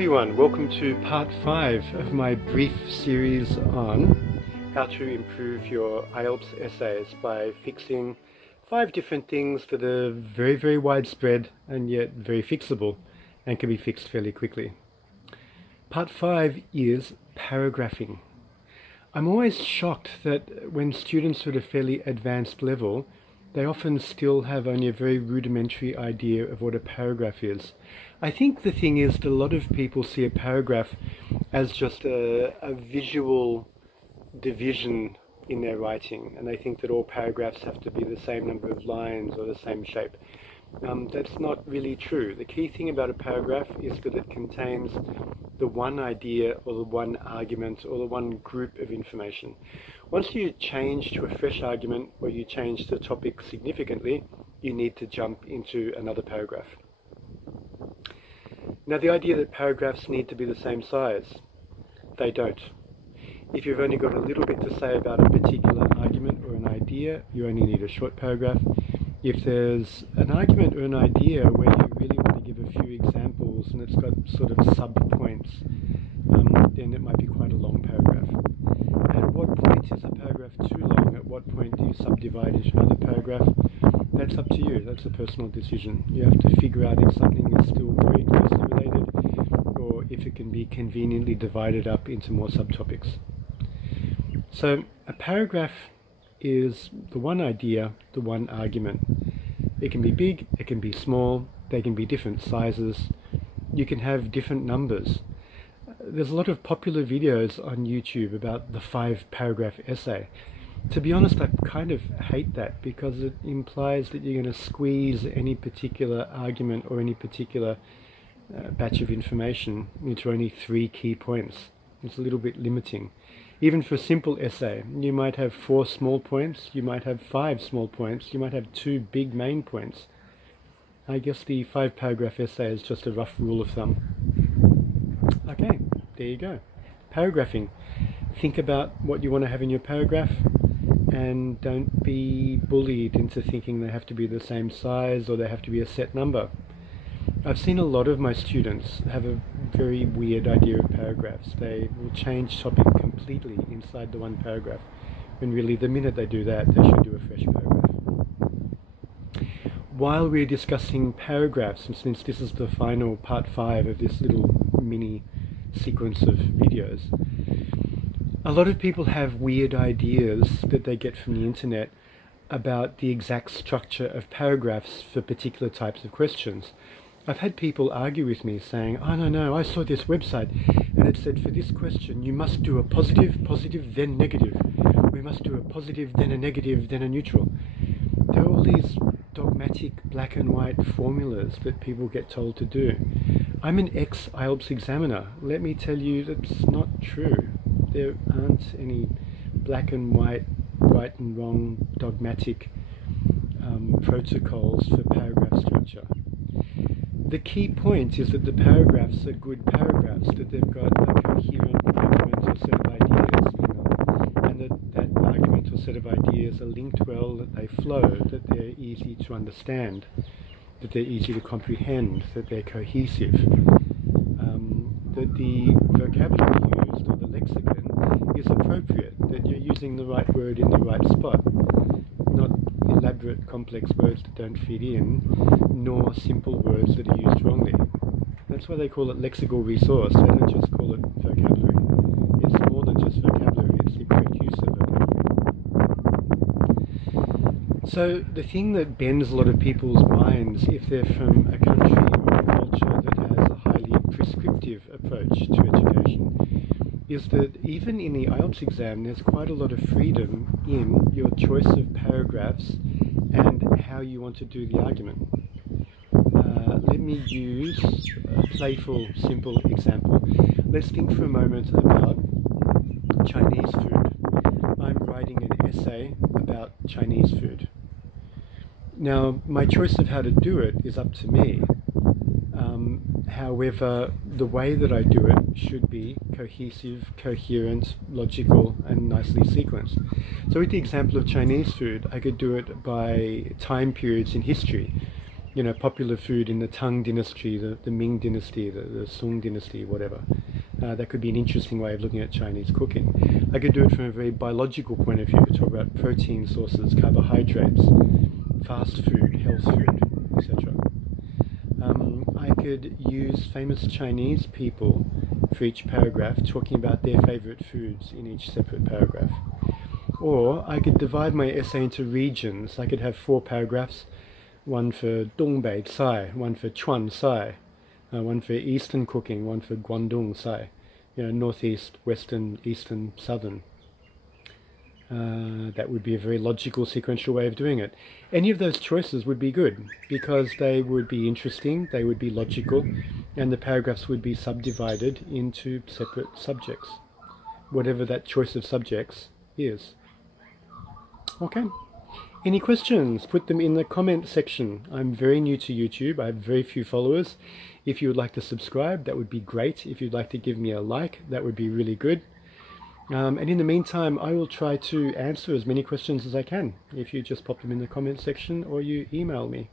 everyone, welcome to part 5 of my brief series on how to improve your IELTS essays by fixing 5 different things that are very, very widespread and yet very fixable and can be fixed fairly quickly. Part 5 is paragraphing. I'm always shocked that when students are at a fairly advanced level, they often still have only a very rudimentary idea of what a paragraph is. I think the thing is that a lot of people see a paragraph as just a visual division in their writing, and they think that all paragraphs have to be the same number of lines or the same shape. That's not really true. The key thing about a paragraph is that it contains the one idea or the one argument or the one group of information. Once you change to a fresh argument or you change the topic significantly, you need to jump into another paragraph. Now, the idea that paragraphs need to be the same size, they don't. If you've only got a little bit to say about a particular argument or an idea, you only need a short paragraph. If there's an argument or an idea where you really want to give a few examples and it's got sort of sub-points, then it might be quite a long paragraph. At what point is a paragraph too long? At what point do you subdivide into another paragraph? That's up to you. That's a personal decision. You have to figure out if something is still very closely related or if it can be conveniently divided up into more subtopics. So a paragraph is the one idea, the one argument. It can be big, it can be small, they can be different sizes, you can have different numbers. There's a lot of popular videos on YouTube about the 5-paragraph essay. To be honest, I kind of hate that because it implies that you're going to squeeze any particular argument or any particular batch of information into only 3 key points. It's a little bit limiting. Even for a simple essay, you might have 4 small points, you might have 5 small points, you might have 2 big main points. I guess the 5-paragraph essay is just a rough rule of thumb. Okay, there you go. Paragraphing. Think about what you want to have in your paragraph and don't be bullied into thinking they have to be the same size or they have to be a set number. I've seen a lot of my students have a very weird idea of paragraphs. They will change topic completely inside the one paragraph, when really the minute they do that, they should do a fresh paragraph. While we're discussing paragraphs, and since this is the final part 5 of this little mini sequence of videos, a lot of people have weird ideas that they get from the internet about the exact structure of paragraphs for particular types of questions. I've had people argue with me saying, oh no, I saw this website and it said for this question you must do a positive, then negative. We must do a positive, then a negative, then a neutral. There are all these dogmatic black and white formulas that people get told to do. I'm an ex-IELTS examiner. Let me tell you that's not true. There aren't any black and white, right and wrong, dogmatic protocols for paragraph structure. The key point is that the paragraphs are good paragraphs, that they've got a coherent argument or set of ideas, and that argument or set of ideas are linked well, that they flow, that they're easy to understand, that they're easy to comprehend, that they're cohesive, that the vocabulary used or the lexicon is appropriate, that you're using the right word in the right spot, not elaborate complex words that don't fit in, nor simple words that are used wrongly. That's why they call it lexical resource. They don't just call it vocabulary. It's more than just vocabulary, it's the correct use of vocabulary. So the thing that bends a lot of people's minds if they're from a country or a culture that has a highly prescriptive approach to education is that even in the IELTS exam there's quite a lot of freedom in your choice of paragraphs and how you want to do the argument. Let me use a playful, simple example. Let's think for a moment about Chinese food. I'm writing an essay about Chinese food. Now, my choice of how to do it is up to me. However, the way that I do it should be cohesive, coherent, logical, and nicely sequenced. So with the example of Chinese food, I could do it by time periods in history. popular food in the Tang dynasty, the Ming dynasty, the Sung dynasty, whatever. That could be an interesting way of looking at Chinese cooking. I could do it from a very biological point of view, talk about protein sources, carbohydrates, fast food, health food, etc. I could use famous Chinese people for each paragraph, talking about their favorite foods in each separate paragraph. Or I could divide my essay into regions. I could have 4 paragraphs, one for Dongbei Cai, one for Chuan Cai, one for Eastern cooking, one for Guangdong Cai, Northeast, Western, Eastern, Southern. That would be a very logical, sequential way of doing it. Any of those choices would be good because they would be interesting, they would be logical, and the paragraphs would be subdivided into separate subjects, whatever that choice of subjects is. Okay. Any questions? Put them in the comment section. I'm very new to YouTube. I have very few followers. If you would like to subscribe, that would be great. If you'd like to give me a like, that would be really good. And in the meantime, I will try to answer as many questions as I can if you just pop them in the comment section or you email me.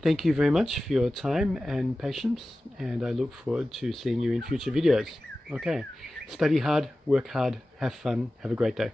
Thank you very much for your time and patience, and I look forward to seeing you in future videos. Okay, study hard, work hard, have fun, have a great day.